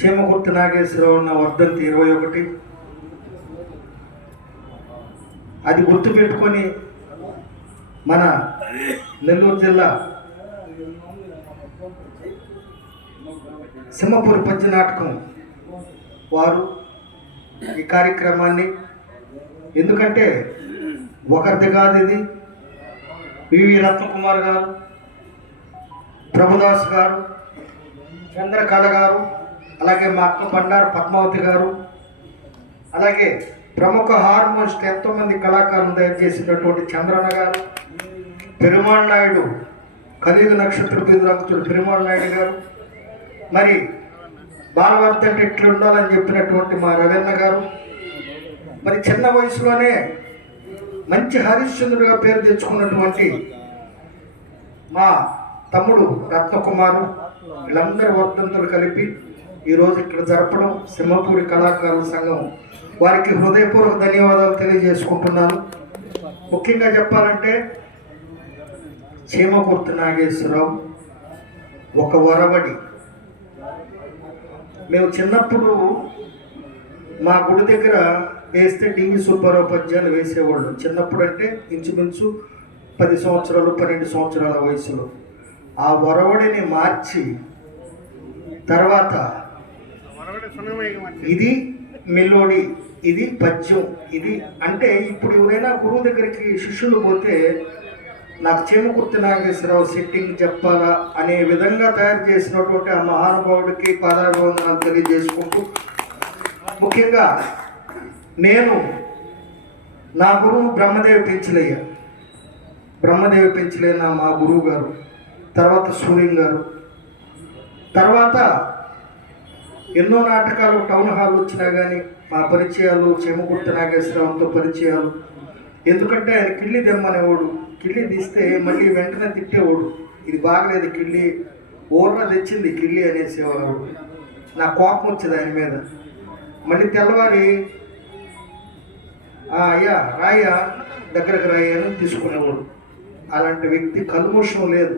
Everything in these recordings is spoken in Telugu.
చీమకుర్తి నాగేశ్వరరావు ఉన్న వర్ధంతి 21. అది గుర్తుపెట్టుకొని మన నెల్లూరు జిల్లా సింహపూరి పద్య నాటకం వారు ఈ కార్యక్రమాన్ని, ఎందుకంటే ఒకరిది కాదు ఇది, వివి రత్నకుమార్ గారు, ప్రభుదాస్ గారు, చంద్రకళ గారు, అలాగే మా అక్క బండారు పద్మావతి గారు, అలాగే ప్రముఖ హార్మోనిస్ట్ ఎంతోమంది కళాకారులు తయారు చేసినటువంటి చంద్రన్న గారు, పెరుమాళ్ నాయుడు, కలియుగ నక్షత్ర బిరుదంకుతుడు పెరుమాళ్ నాయుడు గారు, మరి బాలవర్ధ అంటే ఇట్లా ఉండాలని చెప్పినటువంటి మా రవీణ గారు, మరి చిన్న వయసులోనే మంచి హరిశ్చంద్రుడిగా పేరు తెచ్చుకున్నటువంటి మా తమ్ముడు రత్నకుమారు, వీళ్ళందరి వర్ధంతులు కలిపి ఈరోజు ఇక్కడ జరపడం సింహపూరి కళాకారుల సంఘం వారికి హృదయపూర్వక ధన్యవాదాలు తెలియజేసుకుంటున్నాను. ముఖ్యంగా చెప్పాలంటే చీమకుర్తి నాగేశ్వరరావు ఒక వరవడి. మేము చిన్నప్పుడు మా గుడి దగ్గర వేస్తే డివి సుబ్బారావు పద్యాలు వేసేవాళ్ళు. చిన్నప్పుడు అంటే ఇంచుమించు 10 సంవత్సరాలు 12 సంవత్సరాల వయసులో ఆ వరవడిని మార్చి తర్వాత ఇది మెలోడీ, ఇది పద్యం, ఇది అంటే ఇప్పుడు ఎవరైనా గురువు దగ్గరికి శిష్యులు పోతే నాకు చీమకుర్తి నాగేశ్వరరావు సెట్టింగ్ చెప్పాలా అనే విధంగా తయారు చేసినటువంటి ఆ మహానుభావుడికి పాదాభివందనాలు తెలియజేసుకుంటూ, ముఖ్యంగా నేను నా గురువు బ్రహ్మదేవి పెంచలయ్య మా గురువు గారు, తర్వాత సూర్యం గారు, తర్వాత ఎన్నో నాటకాలు టౌన్ హాల్ వచ్చినా కానీ మా పరిచయాలు చీమకుర్తి నాగేశ్వరరావుతో పరిచయాలు. ఎందుకంటే ఆయన కిళ్ళి తెమ్మనేవాడు, కిళ్ళి తీస్తే మళ్ళీ వెంటనే తిట్టేవాడు, ఇది బాగలేదు కిళ్ళి, ఓర్ర తెచ్చింది కిళ్ళి అనేసేవాడు. నా కోపం వచ్చేది ఆయన మీద. మళ్ళీ తెల్లవారి అయ్యా రాయ్యా దగ్గరకు రాయ్యా అని తీసుకునేవాడు. అలాంటి వ్యక్తి కల్మోషం లేదు.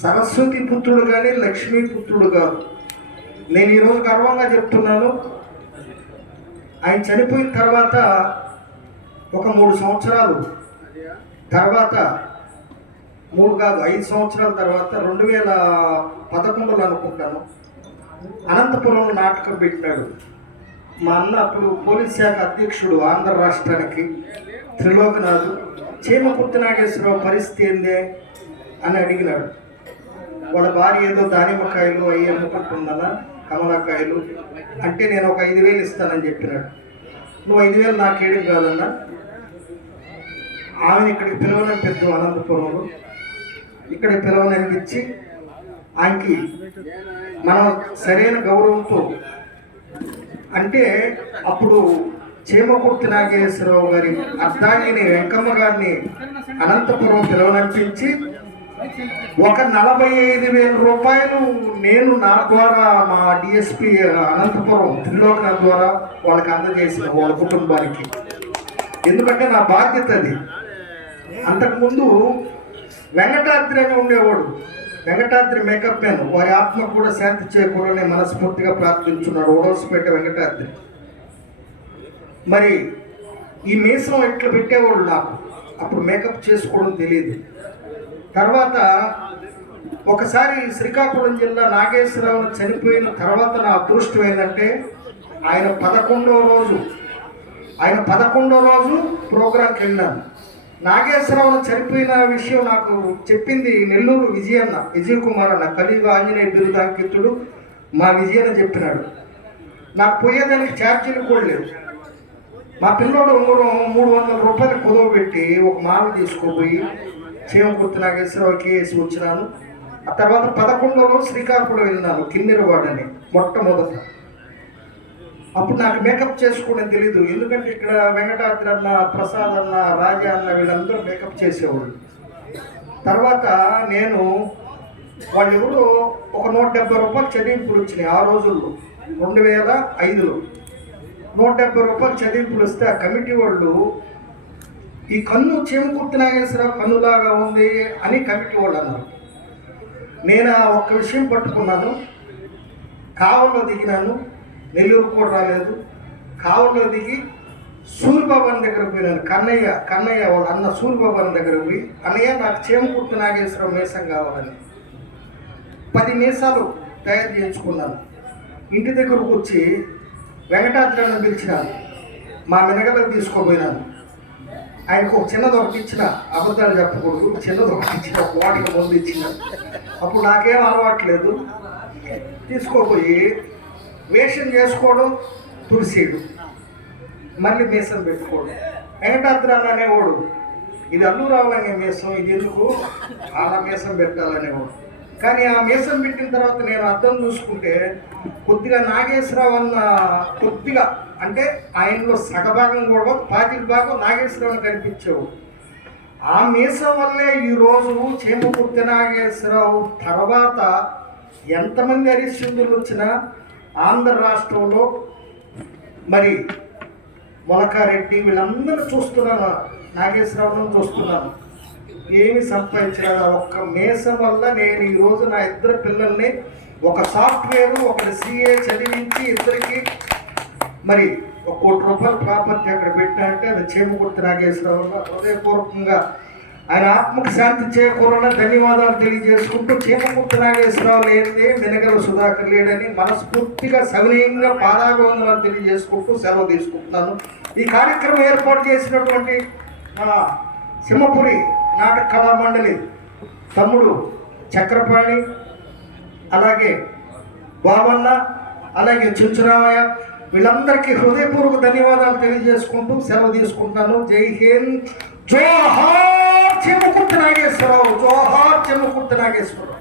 సరస్వతి పుత్రుడు కానీ లక్ష్మీ పుత్రుడు కాదు. నేను ఈరోజు గర్వంగా చెప్తున్నాను, ఆయన చనిపోయిన తర్వాత ఒక 3 సంవత్సరాలు తర్వాత, 3 కాదు 5 సంవత్సరాల తర్వాత 2011లో అనుకుంటాను అనంతపురంలో నాటకం పెట్టాడు. మా అన్న అప్పుడు పోలీస్ శాఖ అధ్యక్షుడు ఆంధ్ర రాష్ట్రానికి, త్రిలోకనాథ్, చీమకుర్తి నాగేశ్వరరావు పరిస్థితి ఏందే అని అడిగినాడు. వాళ్ళ భార్య ఏదో దానిమ్మకాయలు అవి అమ్ముకుంటుందన్నా, కమలాకాయలు అంటే నేను ఒక 5,000 ఇస్తానని చెప్పినాడు. నువ్వు 5,000 నాకేయడం కాదన్నా, ఆమెను ఇక్కడికి పిలవనని పెద్ద అనంతపురంలో ఇక్కడికి పిలవననిపించి ఆయనకి మనం సరైన గౌరవంతో, అంటే అప్పుడు చీమకుర్తి నాగేశ్వరరావు గారి అర్ధాంగిని వెంకమ్మ గారిని అనంతపురం పిలవననిపించి ఒక 45,000 రూపాయలు నేను నా ద్వారా మా డిఎస్పి అనంతపురం త్రిలోకనాథ్ ద్వారా వాళ్ళకి అందజేసిన వాళ్ళ కుటుంబానికి. ఎందుకంటే నా బాధ్యత అది. అంతకుముందు వెంకటాద్రి అని ఉండేవాడు, వెంకటాద్రి మేకప్ మ్యాన్, వారి ఆత్మకు కూడా శాంతి చేకూరని మనస్ఫూర్తిగా ప్రార్థించున్నాడు ఓడోసిపేట వెంకటాద్రి. మరి ఈ మీసం ఇట్లా పెట్టేవాళ్ళు నాకు, అప్పుడు మేకప్ చేసుకోవడం తెలియదు. తర్వాత ఒకసారి శ్రీకాకుళం జిల్లా నాగేశ్వరరావు చనిపోయిన తర్వాత నా అదృష్టం ఏంటంటే ఆయన 11వ రోజు ప్రోగ్రాంకి వెళ్ళాను. నాగేశ్వరరావు చనిపోయిన విషయం నాకు చెప్పింది నెల్లూరు విజయ్ కుమార్ అన్న, కలియుగ ఆంజనేయ బిరుదాంకితుడు మా విజయన్న చెప్పినాడు. నాకు పోయేదానికి ఛార్జీలు కూడా లేవు. మా పిల్లోడు 300 రూపాయలు కుదవ పెట్టి ఒక మాల తీసుకోపోయి చీమకుర్తి నాగేశ్వరరావుకి వేసి వచ్చినాను. ఆ తర్వాత 11వ రోజు శ్రీకాకుళం వెళ్ళినాను, కిన్నెరవాడని మొట్టమొదట. అప్పుడు నాకు మేకప్ చేసుకోవడం తెలీదు, ఎందుకంటే ఇక్కడ వెంకటాద్రి అన్న, ప్రసాద్ అన్న, రాజా అన్న వీళ్ళందరూ మేకప్ చేసేవాళ్ళు. తర్వాత నేను వాళ్ళెవరో ఒక 170 రూపాయలు చదివింపులు వచ్చినాయి ఆ రోజుల్లో, 2005లో 170 రూపాయలు చదివింపులు వస్తే ఆ కమిటీ వాళ్ళు ఈ కన్ను చీమకుర్తి నాగేశ్వరరావు కన్నులాగా ఉంది అని కమిటీ వాళ్ళు అన్నారు. నేను ఒక్క విషయం పట్టుకున్నాను, కావల్లో దిగినాను, నెల్లూరు కూడా రాలేదు. కావులో దిగి సూరిబాబు అని దగ్గరకు పోయినాను. కన్నయ్య వాళ్ళ అన్న సూరిబాబు అని దగ్గరకు పోయి, అన్నయ్య నాకు చేమకుర్తి నాగేశ్వరరావు మీసం కావాలని 10 మీసాలు తయారు చేయించుకున్నాను. ఇంటి దగ్గరకు వచ్చి వెంకటాద్రన్న పిలిచినాను. మా మినగలకు తీసుకోపోయినాను. ఆయనకు ఒక చిన్నది ఒకటి ఇచ్చిన, అబద్ధాలు చెప్పకూడదు, చిన్నది ఒకటి ఇచ్చిన, ఒక వాటికి ముందు ఇచ్చిన. అప్పుడు నాకేం అలవాట్లేదు. తీసుకోపోయి వేషం చేసుకోవడం, తుడిసేయడం, మళ్ళీ మీసం పెట్టుకోవడం. వెంకటాద్రన్న అనేవాడు, ఇది అల్లురావు అనే మీసం, ఇది ఎందుకు అలా మీసం పెట్టాలనేవాడు. కానీ ఆ మీసం పెట్టిన తర్వాత నేను అర్థం చూసుకుంటే కొద్దిగా నాగేశ్వరరావు అన్న కొద్దిగా, అంటే ఆయనలో సగభాగం కూడా 20% నాగేశ్వరరావు కనిపించావు. ఆ మీసం వల్లే ఈరోజు చేమకుర్తి నాగేశ్వరరావు తర్వాత ఎంతమంది హరిశ్చంద్రులు వచ్చినా ఆంధ్ర రాష్ట్రంలో మరి మొలకారెడ్డి వీళ్ళందరూ చూస్తున్నాను, నాగేశ్వరరావును చూస్తున్నాను. ఏమి సంపాదించలేదు. ఒక్క మీసం వల్ల నేను ఈరోజు నా 2 పిల్లల్ని ఒక సాఫ్ట్వేర్, ఒకటి CA చదివించి ఇద్దరికి మరి ₹1 కోటి ప్రాపర్టీ అక్కడ పెట్టినంటే అది చేమకుర్తి నాగేశ్వరరావు. హృదయపూర్వకంగా ఆయన ఆత్మకు శాంతి చేకూరాలని ధన్యవాదాలు తెలియజేసుకుంటూ, చేమకుర్తి నాగేశ్వరరావు లేదే మినగల సుధాకర్ లేడని మనస్ఫూర్తిగా సవినయంగా పాదాభివందనాలు తెలియజేసుకుంటూ సెలవు తీసుకుంటున్నాను. ఈ కార్యక్రమం ఏర్పాటు చేసినటువంటి సింహపురి నాటక కళామండలి తమ్ముడు చక్రపాణి, అలాగే బావన్న, అలాగే చుంచురామయ్య, వీళ్ళందరికీ హృదయపూర్వక ధన్యవాదాలు తెలియజేసుకుంటూ సెలవు తీసుకుంటున్నాను. జై హింద్. జోహార్ చేమకుర్తి నాగేశ్వరరావు, జోహార్ చేమకుర్తి నాగేశ్వరరావు.